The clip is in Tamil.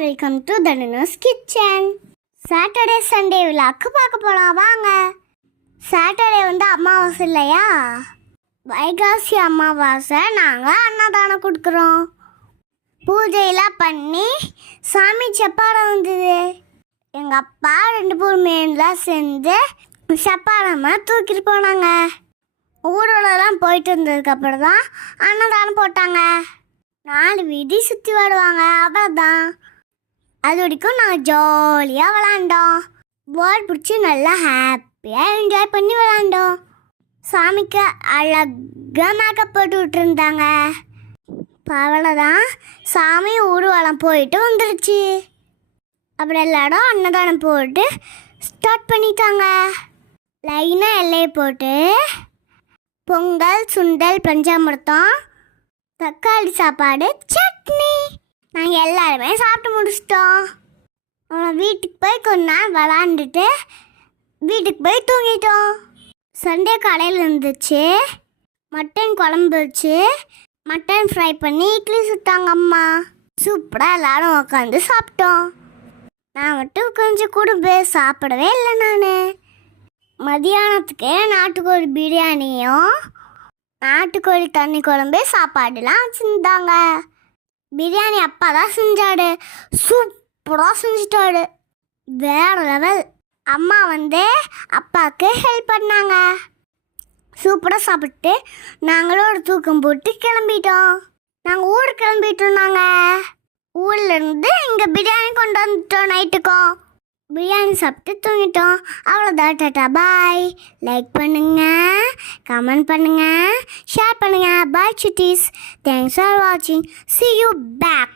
Welcome to Dhanush kitchen. Saturday Sunday விழாக்கு பார்க்க போகலாம் வாங்க. சாட்டர்டே அமாவாசை இல்லையா, வைகாசி அமாவாசை. நாங்கள் அன்னதானம் கொடுக்குறோம். பூஜையெல்லாம் பண்ணி சாமி செப்பாடம் வந்தது. எங்கள் அப்பா 2 மீன்லாம் செஞ்சு செப்பாடமாக தூக்கிட்டு போனாங்க. ஊரோடலாம் போயிட்டு வந்ததுக்கப்புறம் தான் அன்னதானம் போட்டாங்க. 4 வீதி சுற்றி விடுவாங்க, அவ்வளோதான். அது வரைக்கும் நாங்கள் ஜாலியாக விளாண்டோம். பால் பிடிச்சி நல்லா ஹாப்பியாக என்ஜாய் பண்ணி விளாண்டோம். சாமிக்கு அழகாக மேக்கப் போட்டு விட்டுருந்தாங்க. அவ்வளோதான், சாமி ஊர்வலம் போயிட்டு வந்துடுச்சு. அப்புறம் எல்லாரும் அன்னதானம் போட்டு ஸ்டார்ட் பண்ணிட்டாங்க. லைனாக எல்லையை போட்டு பொங்கல், சுண்டல், பஞ்சாமிர்தம், தக்காளி சாப்பாடு, சட்னி நாங்கள் எல்லாருமே சாப்பிட்டு முடிச்சிட்டோம். வீட்டுக்கு போய் கொஞ்ச நாள் விளாண்டுட்டு வீட்டுக்கு போய் தூங்கிட்டோம். சண்டே கடையில் இருந்துச்சு. மட்டன் குழம்பு வச்சு மட்டன் ஃப்ரை பண்ணி இட்லி சுட்டாங்க அம்மா. சூப்பராக எல்லாரும் உட்காந்து சாப்பிட்டோம். நான் மட்டும் கொஞ்சம் கூட சாப்பிடவே இல்லை. நான் மதியானத்துக்கு நாட்டுக்கோழி பிரியாணியும் நாட்டுக்கோழி தண்ணி குழம்பு சாப்பாடுலாம் வச்சுருந்தாங்க. பிரியாணி அப்பா தான் செஞ்சாடு. சூப்பராக செஞ்சிட்டாடு, வேறு லெவல். அம்மா அப்பாவுக்கு ஹெல்ப் பண்ணாங்க. சூப்பராக சாப்பிட்டு நாங்களும் ஒரு தூக்கம் போட்டு கிளம்பிட்டோம். நாங்கள் ஊருக்கு கிளம்பிட்டோம். நாங்கள் ஊர்லேருந்து இங்கே பிரியாணி கொண்டு வந்துட்டோம். நைட்டுக்கும் பிரியாணி சாப்பிட்டு தூங்கிட்டோம். அவ்வளோதான், டாட்டா பாய். லைக் பண்ணுங்கள், கமெண்ட் பண்ணுங்கள், ஷேர் பண்ணுங்கள். பாய் சுட்டீஸ், தேங்க்ஸ் ஃபார் வாட்சிங். see you back.